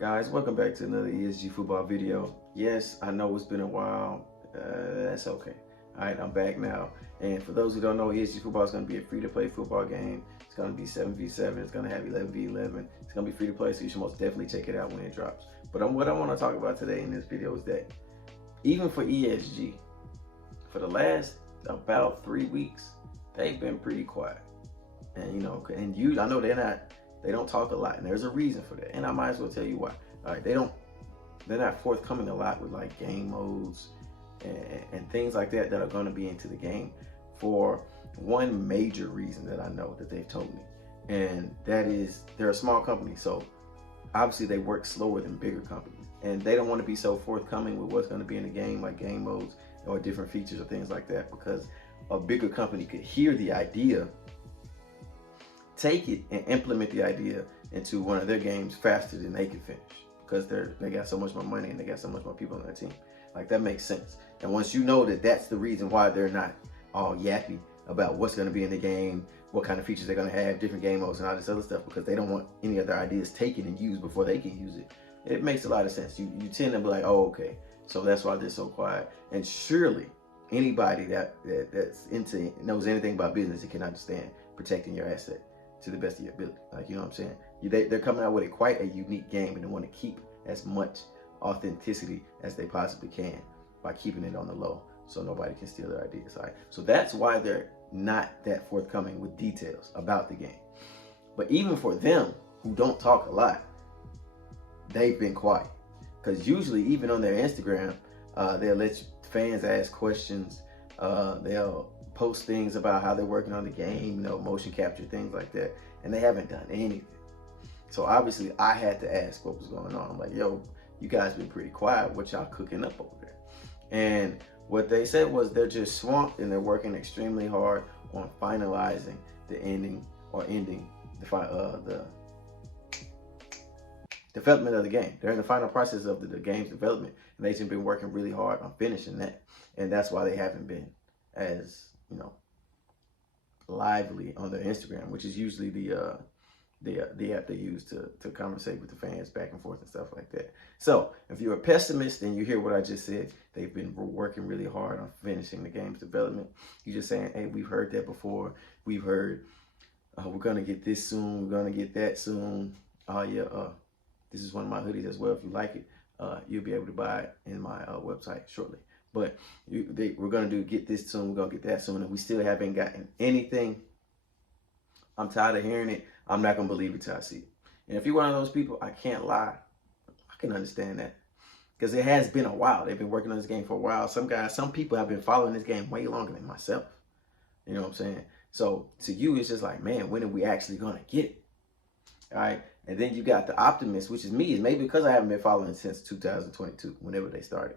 Guys, welcome back to another ESG football video. Yes, I know it's been a while. That's okay. All right, I'm back now. And for those who don't know, ESG football is going to be a free-to-play football game. It's going to be 7v7. It's going to have 11v11. It's going to be free-to-play, so you should most definitely check it out when it drops. But what I want to talk about today in this video is that even for ESG, for the last about 3 weeks, they've been pretty quiet. And I know they don't talk a lot, and there's a reason for that. And I might as well tell you why. All right, they're not forthcoming a lot with like game modes and things like that are going to be into the game for one major reason that I know that they've told me, and that is they're a small company, so obviously they work slower than bigger companies, and they don't want to be so forthcoming with what's going to be in the game, like game modes or different features or things like that, because a bigger company could hear the idea, take it and implement the idea into one of their games faster than they can finish, because they got so much more money and they got so much more people on their team. Like, that makes sense. And once you know that that's the reason why they're not all yappy about what's going to be in the game, what kind of features they're going to have, different game modes and all this other stuff, because they don't want any of their ideas taken and used before they can use it, it makes a lot of sense. You tend to be like, oh, okay, so that's why they're so quiet. And surely anybody that's knows anything about business, it can understand protecting your asset to the best of your ability. Like, you know what I'm saying? They're coming out with quite a unique game, and they want to keep as much authenticity as they possibly can by keeping it on the low, so nobody can steal their ideas. All right, so that's why they're not that forthcoming with details about the game. But even for them, who don't talk a lot, they've been quiet, because usually even on their Instagram, they'll let fans ask questions. They'll post things about how they're working on the game, motion capture, things like that, and they haven't done anything. So obviously I had to ask what was going on. I'm like, yo, you guys been pretty quiet. What y'all cooking up over there? And what they said was they're just swamped, and they're working extremely hard on finalizing the ending the development of the game. They're in the final process of the game's development, and they've been working really hard on finishing that. And that's why they haven't been as lively on their Instagram, which is usually the app they use to conversate with the fans back and forth and stuff like that. So if you're a pessimist and you hear what I just said, they've been working really hard on finishing the game's development. You're just saying, hey, we've heard that before. We've heard we're gonna get this soon, we're gonna get that soon. Oh yeah, this is one of my hoodies as well. If you like it, you'll be able to buy it in my website shortly. But we're gonna get this soon, we're gonna get that soon, and we still haven't gotten anything. I'm tired of hearing it. I'm not gonna believe it till I see it. And if you're one of those people, I can't lie. I can understand that, because it has been a while. They've been working on this game for a while. Some people have been following this game way longer than myself. You know what I'm saying? So to you, it's just like, man, when are we actually gonna get it? All right. And then you got the optimist, which is me. It's maybe because I haven't been following since 2022, whenever they started.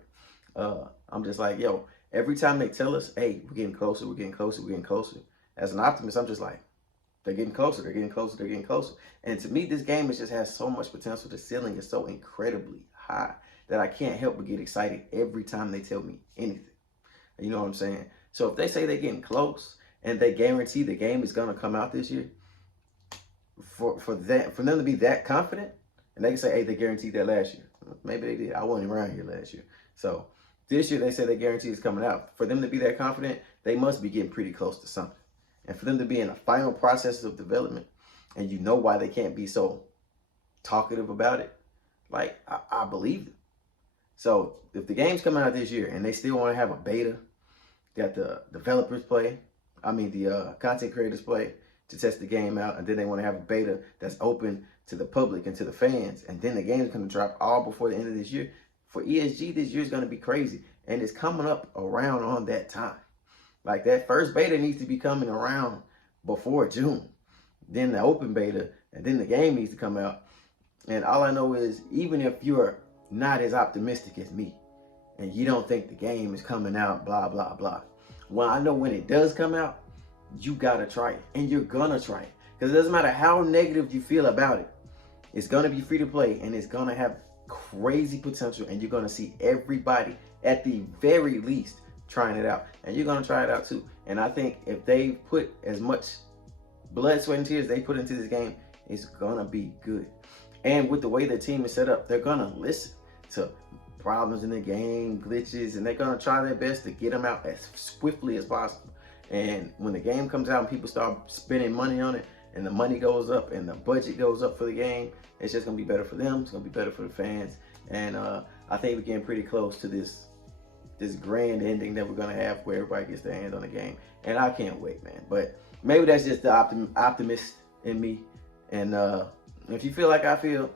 I'm just like, yo, every time they tell us, hey, we're getting closer, we're getting closer, we're getting closer. As an optimist, I'm just like, they're getting closer, they're getting closer, they're getting closer. And to me, this game just has so much potential. The ceiling is so incredibly high that I can't help but get excited every time they tell me anything. You know what I'm saying? So if they say they're getting close and they guarantee the game is going to come out this year, for them to be that confident, and they can say, hey, they guaranteed that last year. Maybe they did. I wasn't around here last year. So this year they said they guarantee it's coming out. For them to be that confident, they must be getting pretty close to something. And for them to be in the final process of development, and you know why they can't be so talkative about it, like, I believe them. So if the game's coming out this year and they still want to have a beta that the developers play, the content creators play to test the game out, and then they want to have a beta that's open to the public and to the fans, and then the game's going to drop all before the end of this year, for ESG, this year's going to be crazy. And it's coming up around on that time. Like, that first beta needs to be coming around before June. Then the open beta, and then the game needs to come out. And all I know is, even if you're not as optimistic as me, and you don't think the game is coming out, blah, blah, blah, well, I know when it does come out, you gotta try it. And you're gonna try it. Because it doesn't matter how negative you feel about it. It's gonna be free to play, and it's gonna have crazy potential, and you're gonna see everybody, at the very least, trying it out. And you're gonna try it out too. And I think if they put as much blood, sweat, and tears they put into this game, it's gonna be good. And with the way the team is set up, they're gonna listen to problems in the game, glitches, and they're gonna try their best to get them out as swiftly as possible. And when the game comes out and people start spending money on it, and the money goes up and the budget goes up for the game, it's just gonna be better for them. It's gonna be better for the fans. And I think we're getting pretty close to this grand ending that we're gonna have where everybody gets their hands on the game. And I can't wait, man. But maybe that's just the optimist in me. And if you feel like I feel,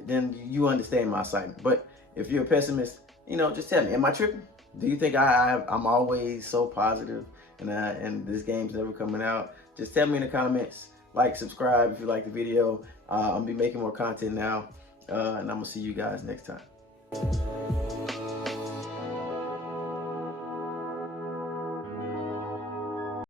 then you understand my excitement. But if you're a pessimist, you know, just tell me, am I tripping? Do you think I'm always so positive and this game's never coming out? Just tell me in the comments. Like, subscribe if you like the video. I'm gonna be making more content now, and I'm gonna see you guys next time.